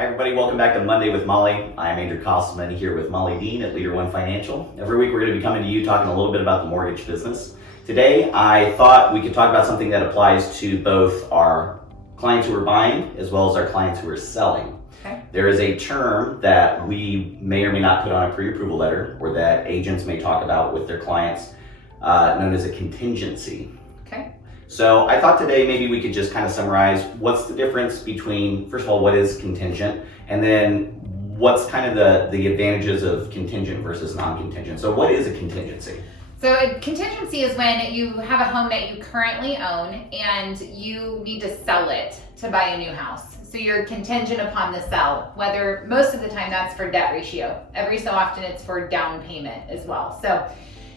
Hi everybody, welcome back to Monday with Molly. I'm Andrew Kosselman here with Molly Dean at Leader One Financial. Every week we're going to be coming to you talking a little bit about the mortgage business. Today I thought we could talk about something that applies to both our clients who are buying as well as our clients who are selling. Okay. There is a term that we may or may not put on a pre-approval letter or that agents may talk about with their clients known as a contingency. Okay. So I thought today maybe we could just kind of summarize what's the difference between, first of all, what is contingent, and then what's kind of the advantages of contingent versus non-contingent. So what is a contingency? So a contingency is when you have a home that you currently own and you need to sell it to buy a new house. So you're contingent upon the sell, whether most of the time that's for debt ratio. Every so often it's for down payment as well. So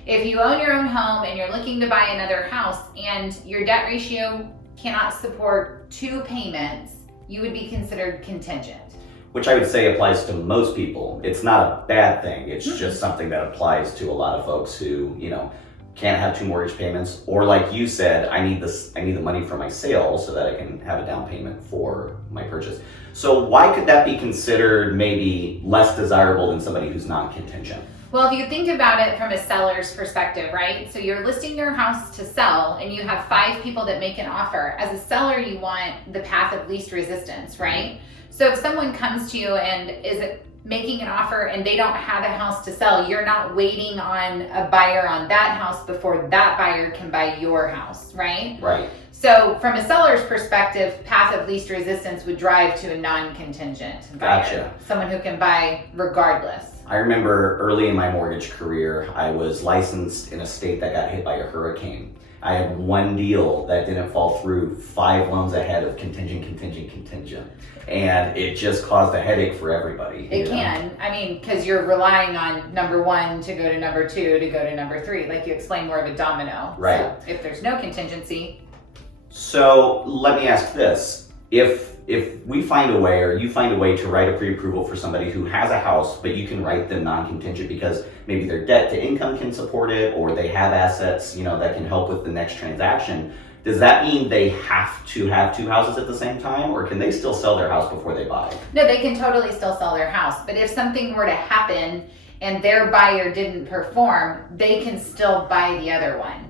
if you own your own home and you're looking to buy another house and your debt ratio cannot support two payments, you would be considered contingent. Which I would say applies to most people. It's not a bad thing. It's just something that applies to a lot of folks who, can't have two mortgage payments, or like you said, I need the money for my sale so that I can have a down payment for my purchase. So why could that be considered maybe less desirable than somebody who's non-contingent? Well, if you think about it from a seller's perspective, right? So you're listing your house to sell and you have 5 people that make an offer. As a seller, you want the path of least resistance, right? So if someone comes to you and is making an offer and they don't have a house to sell, you're not waiting on a buyer on that house before that buyer can buy your house, right? Right. So from a seller's perspective, path of least resistance would drive to a non-contingent buyer. Gotcha. Someone who can buy regardless. I remember early in my mortgage career, I was licensed in a state that got hit by a hurricane. I had one deal that didn't fall through, 5 loans ahead of contingent. And it just caused a headache for everybody. It can. I mean, because you're relying on number 1 to go to number 2 to go to number 3. Like you explained, more of a domino. Right. So if there's no contingency. So let me ask this. If we find a way, or you find a way to write a pre-approval for somebody who has a house, but you can write them non-contingent because maybe their debt to income can support it, or they have assets, that can help with the next transaction, does that mean they have to have 2 houses at the same time, or can they still sell their house before they buy? No, they can totally still sell their house. But if something were to happen and their buyer didn't perform, they can still buy the other one,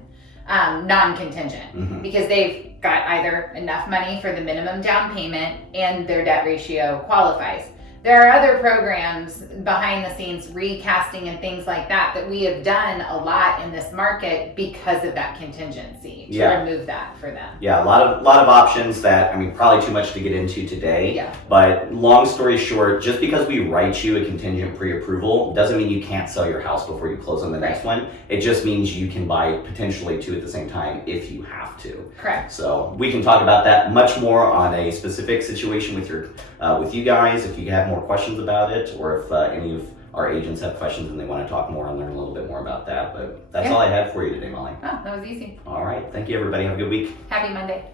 non-contingent, because they've got either enough money for the minimum down payment and their debt ratio qualifies. There are other programs behind the scenes, recasting and things like that we have done a lot in this market because of that contingency to remove that for them. Yeah, a lot of options that, probably too much to get into today. Yeah. But long story short, just because we write you a contingent pre-approval doesn't mean you can't sell your house before you close on the next one. It just means you can buy potentially 2 at the same time if you have to. Correct. So we can talk about that much more on a specific situation with you guys if you have more questions about it, or if any of our agents have questions and they want to talk more and learn a little bit more about that. But that's all I had for you today, Molly. Oh, that was easy. All right. Thank you, everybody. Have a good week. Happy Monday.